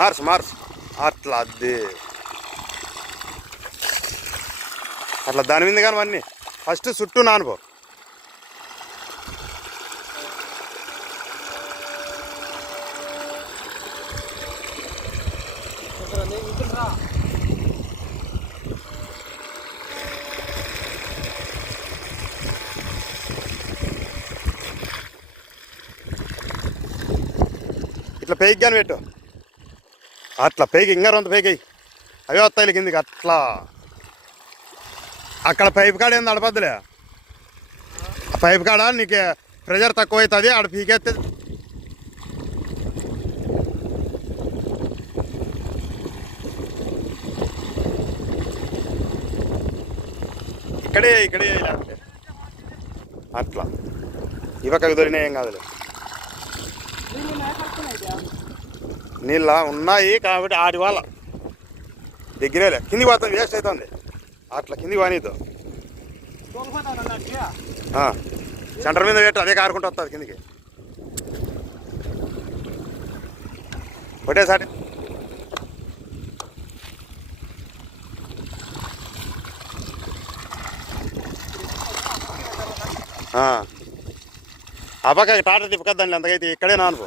మార్చు మార్చు అట్లా అది అట్లా దాని మీద కానీ అన్నీ ఫస్ట్ చుట్టూ నానుకో ఇట్లా పేకి పెట్టు. అట్లా పేకి ఇంకా రొంత పైకి అవే వస్తాయి కిందికి అట్లా. అక్కడ పైప్ కాడ ఏంది అడపద్దులే పైప్ కాడ నీకు ప్రెషర్ తక్కువ అవుతుంది ఆడ పీకేస్తే ఇక్కడే ఇక్కడే లేకపోతే అట్లా. ఇవ్వక దొరినా ఏం కాదులే. నీళ్ళ ఉన్నాయి కాబట్టి ఆడి వాళ్ళ. దగ్గరేలే కిందికి పోతుంది వేస్ట్ అవుతుంది. అట్లా కిందికి పోనీతో సెంటర్ మీద పెట్టు అదే కారుకుంటూ వస్తుంది కిందికి. ఒకటేసారి అబ్బాయి టాటా తిప్పకద్దండి అంతకైతే ఇక్కడే నాను